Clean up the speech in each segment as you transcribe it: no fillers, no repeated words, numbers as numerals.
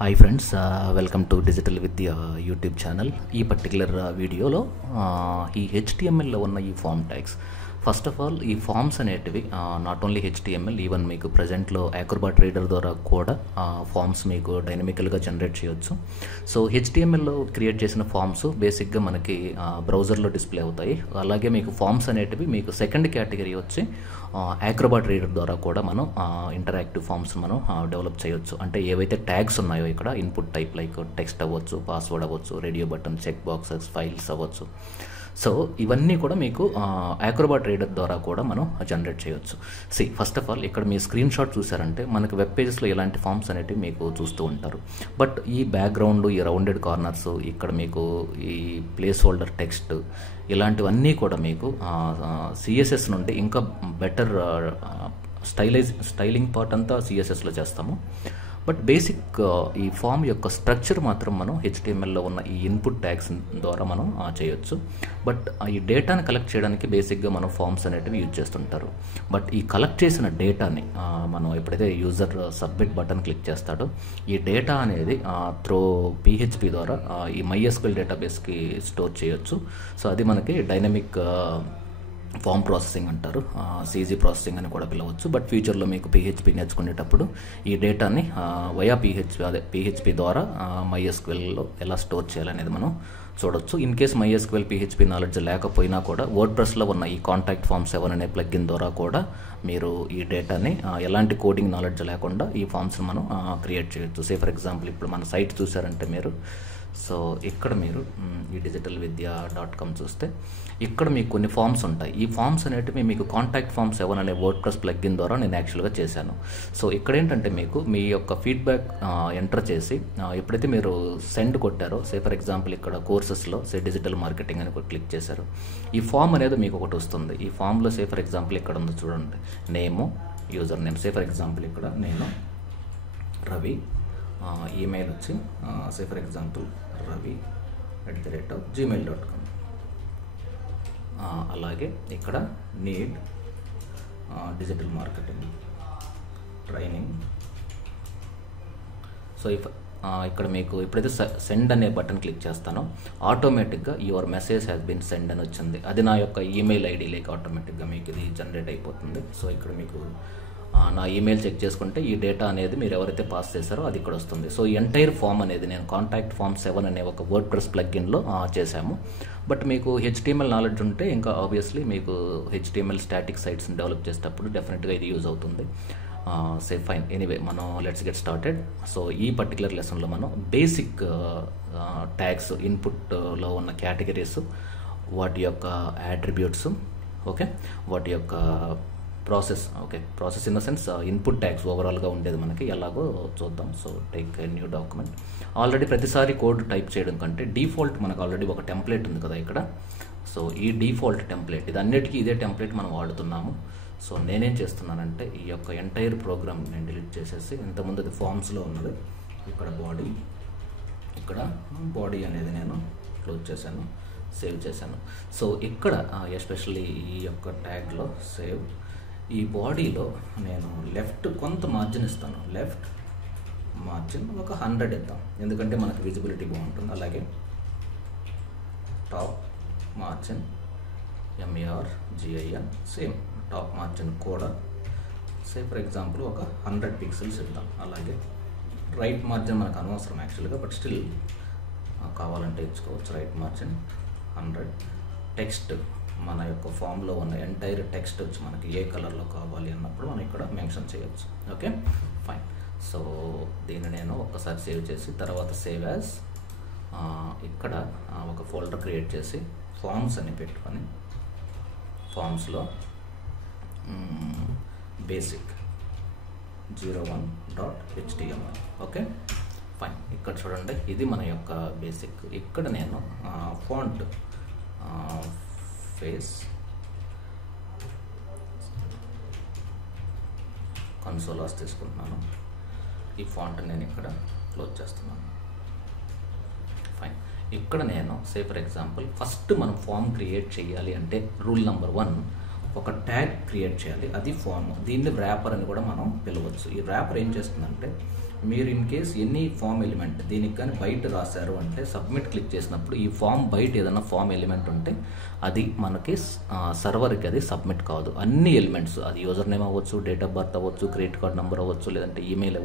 Hi friends, welcome to digital Vidya YouTube channel. ఈ particular వీడియోలో ఈ హెచ్టిఎంఎల్లో ఉన్న ఈ form tags, first of all ఈ ఫామ్స్ అనేటివి నాట్ ఓన్లీ హెచ్టిఎంఎల్, ఈవెన్ మీకు ప్రజెంట్లో యాక్రోబాట్ రీడర్ ద్వారా కూడా ఫామ్స్ మీకు డైనమికల్గా జనరేట్ చేయొచ్చు. సో హెచ్టిఎంఎల్లో క్రియేట్ చేసిన ఫామ్స్ బేసిక్గా మనకి బ్రౌజర్లో డిస్ప్లే అవుతాయి. అలాగే మీకు ఫామ్స్ అనేటివి మీకు సెకండ్ కేటగిరీ వచ్చి యాక్రోబాట్ రీడర్ ద్వారా కూడా మనం ఇంటరాక్టివ్ ఫామ్స్ మనం డెవలప్ చేయొచ్చు. అంటే ఏవైతే ట్యాగ్స్ ఉన్నాయో ఇక్కడ ఇన్పుట్ టైప్ లైక్ టెక్స్ట్ అవ్వచ్చు, పాస్వర్డ్ అవ్వచ్చు, radio button, check boxes, files అవ్వచ్చు. సో ఇవన్నీ కూడా మీకు యాక్రోబాట్ రీడర్ ద్వారా కూడా మనం జనరేట్ చేయొచ్చు. ఫస్ట్ ఆఫ్ ఆల్ ఇక్కడ మీ స్క్రీన్ షాట్ చూసారంటే మనకి వెబ్ పేజెస్లో ఇలాంటి ఫామ్స్ అనేవి మీకు చూస్తూ ఉంటారు. బట్ ఈ బ్యాక్గ్రౌండ్, ఈ రౌండెడ్ కార్నర్స్, ఇక్కడ మీకు ఈ ప్లేస్ హోల్డర్ టెక్స్ట్, ఇలాంటివన్నీ కూడా మీకు సిఎస్ఎస్ నుండి ఇంకా బెటర్ స్టైలింగ్ పార్ట్ అంతా సిఎస్ఎస్లో చేస్తాము. బట్ బేసిక్ ఈ ఫామ్ యొక్క స్ట్రక్చర్ మాత్రం మనం హెచ్టిఎంఎల్లో ఉన్న ఈ ఇన్పుట్ ట్యాగ్స్ ద్వారా మనం చేయొచ్చు. బట్ ఈ డేటాని కలెక్ట్ చేయడానికి బేసిక్గా మనం ఫామ్స్ అనేటివి యూజ్ చేస్తుంటారు. బట్ ఈ కలెక్ట్ చేసిన డేటాని మనం ఎప్పుడైతే యూజర్ సబ్మిట్ బటన్ క్లిక్ చేస్తాడో ఈ డేటా అనేది త్రూ పిహెచ్పి ద్వారా ఈ MySQL డేటాబేస్కి స్టోర్ చేయొచ్చు. సో అది మనకి డైనమిక్ ఫామ్ ప్రాసెసింగ్ అంటారు, సీజీ ప్రాసెసింగ్ అని కూడా పిలవచ్చు. బట్ ఫ్యూచర్లో మీకు పిహెచ్పి నేర్చుకునేటప్పుడు ఈ డేటాని వయా పిహెచ్పి ద్వారా MySQLలో ఎలా స్టోర్ చేయాలనేది మనం చూడొచ్చు. In case MySQL PHP knowledge లేకపోయినా కూడా వర్డ్ప్రెస్లో ఉన్న ఈ కాంటాక్ట్ ఫామ్ 7 అనే ప్లగ్ఇన్ ద్వారా కూడా మీరు ఈ డేటాని ఎలాంటి కోడింగ్ నాలెడ్జ్ లేకుండా ఈ ఫామ్స్ని మనం క్రియేట్ చేయొచ్చు. ఫర్ ఎగ్జాంపుల్ ఇప్పుడు మన సైట్ చూసారంటే మీరు, సో ఇక్కడ మీరు ఈ digitalvidya.com చూస్తే ఇక్కడ మీకు కొన్ని ఫామ్స్ ఉంటాయి. ఈ ఫామ్స్ అనేటివి మీకు కాంటాక్ట్ ఫామ్ 7 అనే వర్డ్ప్రెస్ ప్లగ్ఇన్ ద్వారా నేను యాక్చువల్గా చేశాను. సో ఇక్కడ ఏంటంటే మీకు మీ యొక్క ఫీడ్బ్యాక్ ఎంటర్ చేసి ఎప్పుడైతే మీరు సెండ్ కొట్టారో, ఫర్ ఎగ్జాంపుల్ ఇక్కడ కోర్సెస్లో డిజిటల్ మార్కెటింగ్ అని క్లిక్ చేశారు, ఈ ఫామ్ అనేది మీకు ఒకటి వస్తుంది. ఈ ఫామ్లో ఫర్ ఎగ్జాంపుల్ ఇక్కడ ఉంది చూడండి, name, user name. For example ఇక్కడ నేను రవి, ఈమెయిల్ వచ్చి ఫర్ ఎగ్జాంపుల్ ravi@gmail.com. అలాగే ఇక్కడ need digital marketing training. So ఇక్కడ మీకు ఎప్పుడైతే సెండ్ అనే బటన్ క్లిక్ చేస్తానో ఆటోమేటిక్గా your message has been send అని వచ్చింది. అది నా యొక్క ఈమెయిల్ ఐడి లేక ఆటోమేటిక్గా మీకు ఇది జనరేట్ అయిపోతుంది. సో ఇక్కడ మీకు నా ఈమెయిల్ చెక్ చేసుకుంటే ఈ డేటా అనేది మీరు ఎవరైతే పాస్ చేశారో అది ఇక్కడ వస్తుంది. సో ఈ ఎంటైర్ ఫామ్ అనేది నేను కాంటాక్ట్ ఫామ్ 7 అనే ఒక వర్డ్ప్రెస్ ప్లగ్ఇన్లో చేశాము. బట్ మీకు హెచ్టిఎంఎల్ నాలెడ్జ్ ఉంటే ఇంకా ఆబ్వియస్లీ మీకు హెచ్టిఎంఎల్ స్టాటిక్ సైట్స్ని డెవలప్ చేసేటప్పుడు డెఫినెట్గా ఇది యూజ్ అవుతుంది. ఫైన్, ఎనీవే మనం లెట్స్ గెట్ స్టార్టెడ్. సో ఈ పర్టికులర్ లెసన్లో మనం బేసిక్ ట్యాగ్స్, ఇన్పుట్లో ఉన్న కేటగిరీస్, వాటి యొక్క యాట్రిబ్యూట్స్, ఓకే, వాటి యొక్క process in the sense input tags ఓవరాల్గా ఉండేది మనకి ఎలాగో చూద్దాం. So take a new document. Already ప్రతిసారి కోడ్ టైప్ చేయడం కంటే డిఫాల్ట్ మనకు ఆల్రెడీ ఒక టెంప్లెట్ ఉంది కదా ఇక్కడ. సో ఈ డిఫాల్ట్ టెంప్లెట్, ఇది అన్నిటికీ ఇదే టెంప్లెట్ మనం వాడుతున్నాము. సో నేనేం చేస్తున్నానంటే ఈ యొక్క ఎంటైర్ ప్రోగ్రామ్ నేను డిలీట్ చేసేసి, ఇంతకుముందు అది ఫామ్స్లో ఉన్నది, ఇక్కడ బాడీ అనేది నేను క్లోజ్ చేశాను, సేవ్ చేశాను. సో ఇక్కడ ఎస్పెషల్లీ ఈ యొక్క ట్యాగ్లో సేవ్, ఈ బాడీలో నేను లెఫ్ట్ కొంత మార్జిన్ ఇస్తాను. లెఫ్ట్ మార్జిన్ ఒక 100 ఇద్దాం, ఎందుకంటే మనకు విజిబిలిటీ బాగుంటుంది. అలాగే top margin MARGIN, same top margin కూడా ఫర్ ఎగ్జాంపుల్ ఒక 100 పిక్సెల్స్ ఇద్దాం. అలాగే రైట్ మార్జిన్ మనకు అనవసరం యాక్చువల్గా, బట్ స్టిల్ కావాలంటే ఇచ్చుకోవచ్చు. Right margin 100. టెక్స్ట్, మన యొక్క ఫామ్లో ఉన్న ఎంటైర్ టెక్స్ట్ వచ్చి మనకి ఏ కలర్లో కావాలి అన్నప్పుడు మనం ఇక్కడ మెన్షన్ చేయొచ్చు. Okay, fine. సో దీన్ని నేను ఒక్కసారి సేవ్ చేసి తర్వాత సేవ్ యాజ్ ఇక్కడ ఒక ఫోల్డర్ క్రియేట్ చేసి ఫామ్స్ అని పెట్టుకొని ఫామ్స్లో బేసిక్ 01.html. Okay, fine. ఇక్కడ చూడండి, ఇది మన యొక్క బేసిక్. ఇక్కడ నేను ఫాంట్ ఫేస్ కన్సోలాస్ తీసుకుంటున్నాను. ఈ ఫాంట్ నేను ఇక్కడ క్లోజ్ చేస్తున్నాను. ఫైన్. ఇక్కడ నేను ఫర్ ఎగ్జాంపుల్ ఫస్ట్ మనం ఫామ్ క్రియేట్ చేయాలి అంటే రూల్ నెంబర్ 1, ఒక ట్యాగ్ క్రియేట్ చేయాలి, అది ఫామ్. దీన్ని ర్యాపర్ అని కూడా మనం పిలవచ్చు. ఈ ర్యాపర్ ఏం చేస్తుందంటే మీరు in case any form element దీనికి కానీ బయట రాశారు అంటే సబ్మిట్ క్లిక్ చేసినప్పుడు ఈ ఫామ్ బయట ఏదైనా ఫామ్ ఎలిమెంట్ ఉంటే అది మనకి సర్వర్కి అది సబ్మిట్ కాదు. అన్ని ఎలిమెంట్స్, అది యూజర్ నేమ్ అవ్వచ్చు, డేట్ ఆఫ్ బర్త్ అవ్వచ్చు, క్రెడిట్ కార్డ్ నెంబర్ అవ్వచ్చు, లేదంటే ఈమెయిల్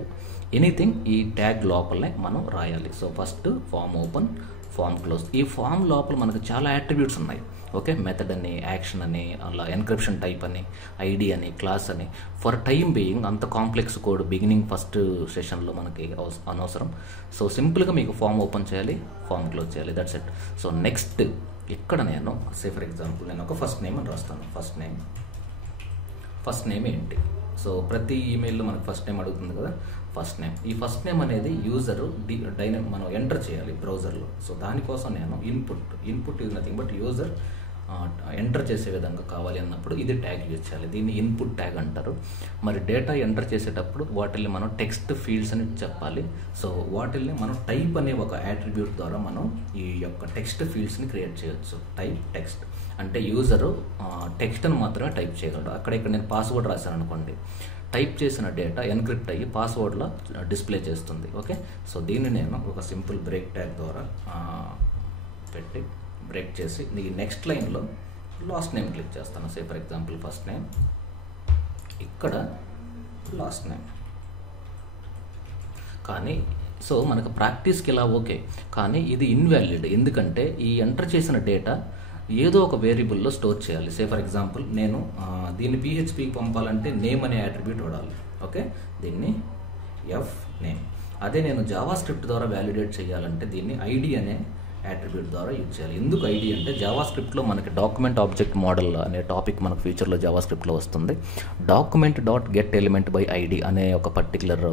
ఎనీథింగ్ ఈ ట్యాగ్ లోపలనే మనం రాయాలి. So first form open, form close. ఈ ఫామ్ లోపల మనకు చాలా యాట్రిబ్యూట్స్ ఉన్నాయి. ఓకే, మెథడ్ అని, యాక్షన్ అని, అలా ఎన్క్రిప్షన్ టైప్ అని, ఐడి అని, క్లాస్ అని. ఫర్ టైమ్ బీయింగ్ అంత కాంప్లెక్స్ కోడ్ బిగినింగ్ ఫస్ట్ సెషన్లో మనకి అనవసరం. సో సింపుల్గా మీకు ఫామ్ ఓపెన్ చేయాలి, ఫామ్ క్లోజ్ చేయాలి, దట్స్ ఇట్. సో నెక్స్ట్ ఇక్కడ నేను ఫర్ ఎగ్జాంపుల్ నేను ఒక ఫస్ట్ నేమ్ అని రాస్తాను. ఫస్ట్ నేమ్ ఏంటి? సో ప్రతి ఈమెయిల్లో మనకు ఫస్ట్ నేమ్ అడుగుతుంది కదా, ఫస్ట్ నేమ్. ఈ ఫస్ట్ నేమ్ అనేది యూజరు మనం ఎంటర్ చేయాలి బ్రౌజర్లో. సో దానికోసం నేను input is nothing but user enter చేసే విధంగా కావాలి అన్నప్పుడు ఇది ట్యాగ్ యూజ్ చేయాలి. దీన్ని ఇన్పుట్ ట్యాగ్ అంటారు. మరి డేటా ఎంటర్ చేసేటప్పుడు వాటిల్ని మనం టెక్స్ట్ ఫీల్డ్స్ అని చెప్పాలి. సో వాటిల్ని మనం టైప్ అనే ఒక యాట్రిబ్యూట్ ద్వారా మనం ఈ యొక్క టెక్స్ట్ ఫీల్డ్స్ని క్రియేట్ చేయొచ్చు. టెక్స్ట్ అంటే యూజరు టెక్స్ట్ అని మాత్రమే టైప్ చేయగలడు. ఇక్కడ నేను పాస్వర్డ్ రాశాను అనుకోండి, టైప్ చేసిన డేటా ఎన్క్రిప్ట్ అయ్యి పాస్వర్డ్లో డిస్ప్లే చేస్తుంది. ఓకే, సో దీన్ని నేను ఒక సింపుల్ బ్రేక్ ట్యాగ్ ద్వారా పెట్టి బ్రేక్ చేసి ఈ నెక్స్ట్ లైన్లో లాస్ట్ నేమ్ క్లిక్ చేస్తాను. ఫర్ ఎగ్జాంపుల్ ఫస్ట్ నేమ్, ఇక్కడ లాస్ట్ నేమ్. కానీ సో మనకు ప్రాక్టీస్కి ఇలా ఓకే, కానీ ఇది ఇన్వాలిడ్. ఎందుకంటే ఈ ఎంటర్ చేసిన డేటా ఏదో ఒక వేరియబుల్లో స్టోర్ చేయాలి. ఫర్ ఎగ్జాంపుల్ నేను దీన్ని PHPకి పంపాలంటే నేమ్ అనే యాట్రిబ్యూట్ వాడాలి. ఓకే, దీన్ని ఎఫ్ నేమ్. అదే నేను జావా స్క్రిప్ట్ ద్వారా వ్యాలిడేట్ చేయాలంటే దీన్ని ఐడి అనే యాట్రిబ్యూట్ ద్వారా యూజ్ చేయాలి. ఎందుకు ఐడి అంటే జావా స్క్రిప్ట్లో మనకి డాక్యుమెంట్ ఆబ్జెక్ట్ మోడల్ అనే టాపిక్ మనకు ఫ్యూచర్లో జావా స్క్రిప్ట్లో వస్తుంది. Document dot get element by ID అనే ఒక పర్టికులర్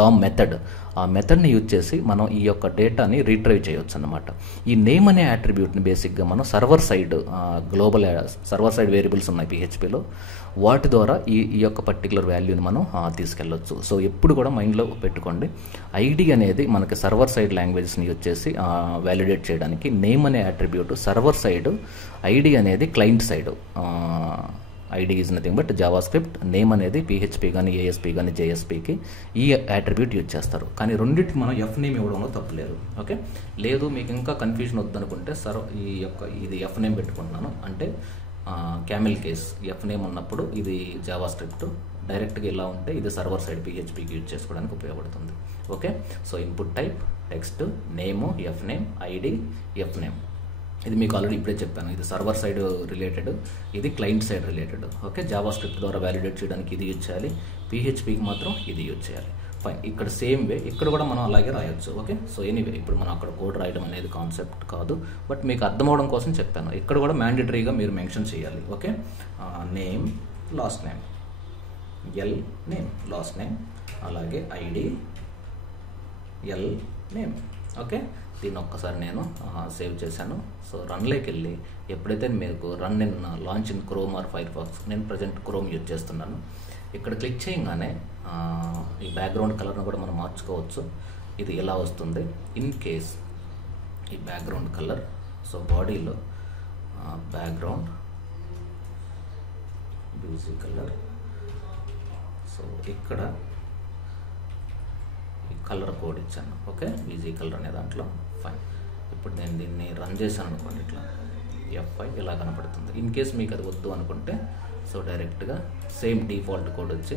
డామ్ మెథడ్, ఆ మెథడ్ని యూజ్ చేసి మనం ఈ యొక్క డేటాని రీట్రైవ్ చేయొచ్చు అన్నమాట. ఈ నేమ్ అనే యాట్రిబ్యూట్ని బేసిక్గా మనం server side server side variables ఉన్నాయి PHPలో, వాటి ద్వారా ఈ యొక్క పర్టికులర్ వాల్యూని మనం తీసుకెళ్ళొచ్చు. సో ఎప్పుడు కూడా మైండ్లో పెట్టుకోండి, ఐడి అనేది మనకి సర్వర్ సైడ్ లాంగ్వేజెస్ని యూజ్ చేసి వ్యాలిడేట్ చేయడానికి, నేమ్ అనే యాట్రిబ్యూట్ సర్వర్ సైడ్, ఐడి అనేది client side. ID is nothing but Java script, name అనేది PHP కానీ ASP కానీ JSPకి ఈ యాట్రిబ్యూట్ యూజ్ చేస్తారు. కానీ రెండింటికి మనం ఎఫ్ నేమ్ ఇవ్వడంలో తప్పులేదు. ఓకే, లేదు మీకు ఇంకా కన్ఫ్యూజన్ వద్దనుకుంటే ఇది ఎఫ్ నేమ్ పెట్టుకుంటున్నాను అంటే క్యామెల్ కేస్ ఎఫ్ నేమ్ ఉన్నప్పుడు ఇది జావా స్క్రిప్ట్, డైరెక్ట్గా ఇలా ఉంటే ఇది సర్వర్ సైడ్ PHPకి యూజ్ చేసుకోవడానికి ఉపయోగపడుతుంది. Okay, so input type text, name F name, ID F name. ఇది మీకు ఆల్రెడీ ఇప్పుడే చెప్పాను, ఇది సర్వర్ సైడ్ రిలేటెడ్, ఇది client side related. Okay, JavaScript ద్వారా వ్యాలిడేట్ చేయడానికి ఇది యూజ్ చేయాలి, PHPకి మాత్రం ఇది యూజ్ చేయాలి. ఫైన్, ఇక్కడ సేమ్ వే ఇక్కడ కూడా మనం అలాగే రాయొచ్చు. ఓకే, సో ఎనీవే ఇప్పుడు మనం అక్కడ కోడ్ రాయడం అనేది కాన్సెప్ట్ కాదు, బట్ మీకు అర్థం అవడం కోసం చెప్పాను. ఇక్కడ కూడా మ్యాండేటరీగా మీరు మెన్షన్ చేయాలి. Okay, name last name, L name last name, అలాగే ఐడి ఎల్ నేమ్. ఓకే, దీన్ని ఒక్కసారి నేను సేవ్ చేశాను. సో రన్లోకి వెళ్ళి ఎప్పుడైతే మీకు run in launch in Chrome or Firefox, నేను ప్రజెంట్ క్రోమ్ యూజ్ చేస్తున్నాను, ఇక్కడ క్లిక్ చేయగానే ఈ బ్యాక్గ్రౌండ్ కలర్ను కూడా మనం మార్చుకోవచ్చు. ఇది ఎలా వస్తుంది ఇన్ కేస్ ఈ బ్యాక్గ్రౌండ్ కలర్, సో బాడీలో బ్యాక్గ్రౌండ్ బ్యూజీ కలర్, సో ఇక్కడ ఈ కలర్ కోడ్ ఇచ్చాను. ఓకే, బీజీ కలర్ అనే దాంట్లో. ఫైన్, ఇప్పుడు నేను దీన్ని రన్ చేశాను అనుకోండి, ఇట్లా F5 ఇలా కనపడుతుంది. ఇన్ కేస్ మీకు అది వద్దు అనుకుంటే సో డైరెక్ట్గా సేమ్ డిఫాల్ట్ కోడ్ వచ్చి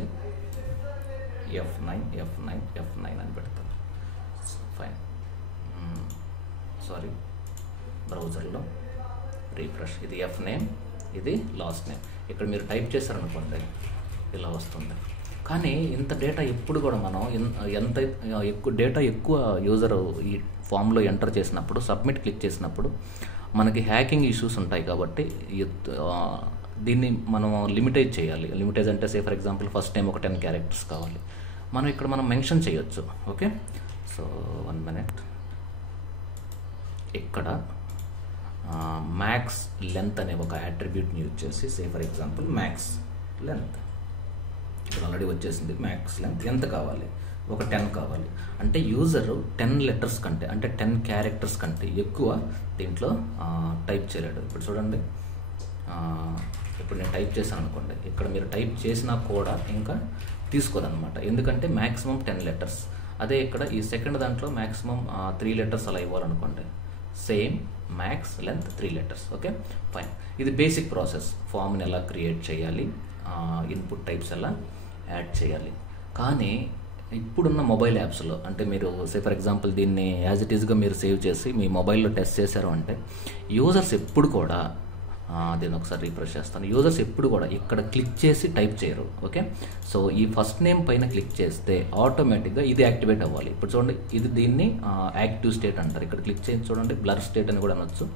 F9 అని పెడతాను. ఫైన్, సారీ, బ్రౌజర్లో రీఫ్రెష్, ఇది ఎఫ్ నేమ్, ఇది లాస్ట్ నేమ్. ఇక్కడ మీరు టైప్ చేశారనుకోండి ఇలా వస్తుంది. కానీ ఇంత డేటా ఎప్పుడు కూడా మనం ఎంత ఎక్కువ యూజర్ ఈ ఫామ్లో ఎంటర్ చేసినప్పుడు, సబ్మిట్ క్లిక్ చేసినప్పుడు మనకి హ్యాకింగ్ ఇష్యూస్ ఉంటాయి. కాబట్టి దీన్ని మనం లిమిటైజ్ చేయాలి. లిమిటైజ్ అంటే ఫర్ ఎగ్జాంపుల్ ఫస్ట్ టైం ఒక 10 క్యారెక్టర్స్ కావాలి, మనం ఇక్కడ మనం మెన్షన్ చేయొచ్చు. ఓకే, సో 1 minute, ఇక్కడ మ్యాక్స్ లెంత్ అనే ఒక యాట్రిబ్యూట్ని యూజ్ చేసి ఫర్ ఎగ్జాంపుల్ మ్యాక్స్ లెంత్ ఇక్కడ ఆల్రెడీ వచ్చేసింది. మ్యాక్స్ లెంత్ ఎంత కావాలి? ఒక 10 కావాలి. అంటే యూజరు 10 లెటర్స్ కంటే, అంటే 10 క్యారెక్టర్స్ కంటే ఎక్కువ దీంట్లో టైప్ చేయలేడు. ఇప్పుడు చూడండి, ఇప్పుడు నేను టైప్ చేశాను అనుకోండి, ఇక్కడ మీరు టైప్ చేసినా కూడా ఇంకా తీసుకోదన్నమాట. ఎందుకంటే మ్యాక్సిమం 10 లెటర్స్. అదే ఇక్కడ ఈ సెకండ్ దాంట్లో మ్యాక్సిమం 3 లెటర్స్ అలా ఇవ్వాలనుకోండి. Same max length 3 letters. Okay, fine. ఇది బేసిక్ ప్రాసెస్. ఫామ్ని ఎలా క్రియేట్ చేయాలి, ఇన్పుట్ టైప్స్ ఎలా యాడ్ చేయాలి. కానీ ఇప్పుడున్న మొబైల్ యాప్స్లో అంటే మీరు ఫర్ ఎగ్జాంపుల్ దీన్ని యాజ్ ఇట్ ఈస్గా మీరు సేవ్ చేసి మీ మొబైల్లో టెస్ట్ చేశారు అంటే యూజర్స్ ఎప్పుడు కూడా దీన్ని ఒకసారి రిఫ్రెష్ చేస్తాను. యూజర్స్ ఎప్పుడు కూడా ఇక్కడ క్లిక్ చేసి టైప్ చేయరు. ఓకే, సో ఈ ఫస్ట్ నేమ్ పైన క్లిక్ చేస్తే ఆటోమేటిక్గా ఇది యాక్టివేట్ అవ్వాలి. ఇప్పుడు చూడండి, ఇది దీన్ని యాక్టివ్ స్టేట్ అంటారు. ఇక్కడ క్లిక్ చేసి చూడండి, బ్లర్ స్టేట్ అని కూడా అనొచ్చు.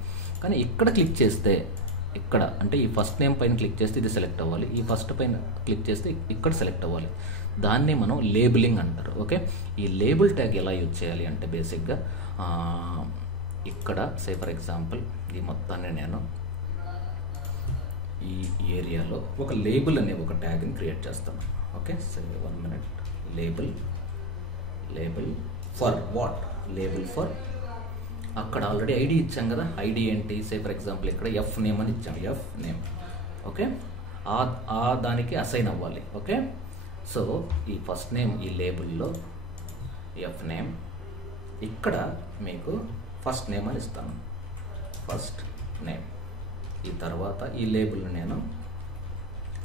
కానీ ఇక్కడ క్లిక్ చేస్తే ఇక్కడ అంటే ఈ ఫస్ట్ నేమ్ పైన క్లిక్ చేస్తే ఇది సెలెక్ట్ అవ్వాలి, ఈ ఫస్ట్ పైన క్లిక్ చేస్తే ఇక్కడ సెలెక్ట్ అవ్వాలి. దాన్ని మనం లేబులింగ్ అంటారు. ఓకే, ఈ లేబుల్ ట్యాగ్ ఎలా యూజ్ చేయాలి అంటే బేసిక్గా ఇక్కడ ఫర్ ఎగ్జాంపుల్ ఈ మొత్తాన్ని నేను ఈ ఏరియాలో ఒక లేబుల్ అనే ఒక ట్యాగ్ని క్రియేట్ చేస్తాను. Okay, 1 minute. Label for what? Label for అక్కడ ఆల్రెడీ ఐడి ఇచ్చాం కదా. ఐడి ఏంటి? ఫర్ ఎగ్జాంపుల్ ఇక్కడ ఎఫ్ నేమ్ అని ఇచ్చాం. F name. ఓకే, ఆ దానికి అసైన్ అవ్వాలి. ఓకే, సో ఈ ఫస్ట్ నేమ్ ఈ లేబుల్లో ఎఫ్ నేమ్, ఇక్కడ మీకు ఫస్ట్ నేమ్ అని ఇస్తాను. First name. ఈ తర్వాత ఈ లేబుల్ని నేను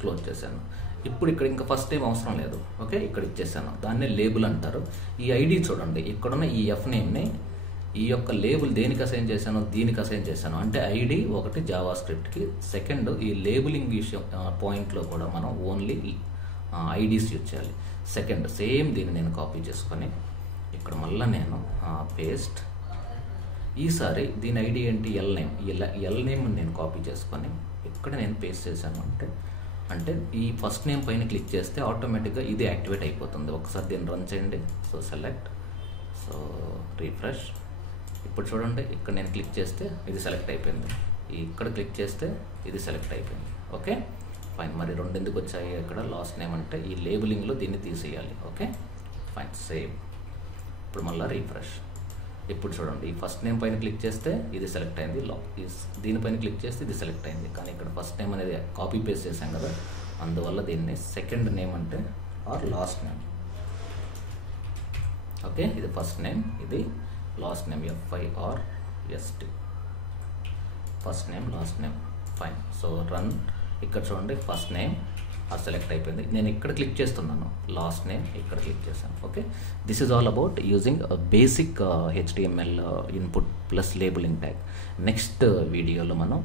క్లోజ్ చేశాను. ఇప్పుడు ఇక్కడ ఇంకా ఫస్ట్ నేమ్ అవసరం లేదు. ఓకే, ఇక్కడ ఇచ్చేసాను. దాన్నే లేబుల్ అంటారు. ఈ ఐడి చూడండి, ఇక్కడున్న ఈ ఎఫ్ నేమ్ని ఈ యొక్క లేబుల్ దేనికి అసైన్ చేశాను? దీనికి అసైన్ చేశాను. అంటే ఐడి ఒకటి జావా స్క్రిప్ట్కి. సెకండ్, ఈ లేబులింగ్ విషయం పాయింట్లో కూడా మనం ఓన్లీ ఐడీస్ యూజ్ చేయాలి. సెకండ్, సేమ్ దీన్ని నేను కాపీ చేసుకొని ఇక్కడ మళ్ళీ నేను పేస్ట్. ఈసారి దీని ఐడి ఏంటి? L name. ఎల్ నేమ్ నేను కాపీ చేసుకొని ఇక్కడ నేను పేస్ట్ చేశాను. అంటే ఈ ఫస్ట్ నేమ్ పైన క్లిక్ చేస్తే ఆటోమేటిక్గా ఇది యాక్టివేట్ అయిపోతుంది. ఒకసారి దీన్ని రన్ చేయండి. So select, so refresh. ఇప్పుడు చూడండి, ఇక్కడ నేను క్లిక్ చేస్తే ఇది సెలెక్ట్ అయిపోయింది. ఇక్కడ క్లిక్ చేస్తే ఇది సెలెక్ట్ అయిపోయింది. Okay, fine. మరి రెండు ఎందుకు వచ్చాయి ఇక్కడ? లాస్ట్ నేమ్ అంటే ఈ లేబులింగ్లో దీన్ని తీసేయాలి. Okay, fine. సేవ్. ఇప్పుడు మళ్ళీ రిఫ్రెష్. ఇప్పుడు చూడండి, ఈ ఫస్ట్ నేమ్ పైన క్లిక్ చేస్తే ఇది సెలెక్ట్ అయింది. దీనిపైన క్లిక్ చేస్తే ఇది సెలెక్ట్ అయింది. కానీ ఇక్కడ ఫస్ట్ నేమ్ అనేది కాపీ పేస్ట్ చేశాం కదా, అందువల్ల దీన్ని సెకండ్ నేమ్ అంటే ఆర్ లాస్ట్ నేమ్. ఓకే, ఇది ఫస్ట్ నేమ్, ఇది last name. FIRST. First name, last name. Fine. So run. ఇక్కడ చూడండి, ఫస్ట్ నేమ్ సెలెక్ట్ అయిపోయింది. నేను ఇక్కడ క్లిక్ చేస్తున్నాను, లాస్ట్ నేమ్ ఇక్కడ క్లిక్ చేశాను. Okay, this is all about using basic HTML input plus labelling tag. Next వీడియోలో మనం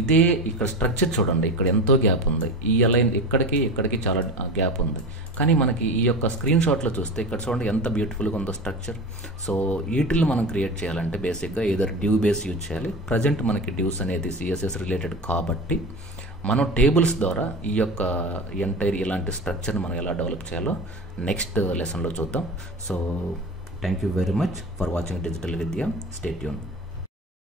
ఇదే ఇక్కడ స్ట్రక్చర్ చూడండి, ఇక్కడ ఎంతో గ్యాప్ ఉంది. ఈ అలైన్ ఇక్కడికి చాలా గ్యాప్ ఉంది. కానీ మనకి ఈ యొక్క స్క్రీన్ షాట్లో చూస్తే ఇక్కడ చూడండి ఎంత బ్యూటిఫుల్గా ఉందో స్ట్రక్చర్. సో వీటిని మనం క్రియేట్ చేయాలంటే బేసిక్గా ఏదర్ డ్యూ బేస్ యూజ్ చేయాలి. ప్రజెంట్ మనకి డ్యూస్ అనేది CSS రిలేటెడ్ కాబట్టి మనం టేబుల్స్ ద్వారా ఈ యొక్క ఎంటైర్ ఇలాంటి స్ట్రక్చర్ని మనం ఎలా డెవలప్ చేయాలో నెక్స్ట్ లెసన్లో చూద్దాం. So thank you very much for watching digital Vidya. Stay tune.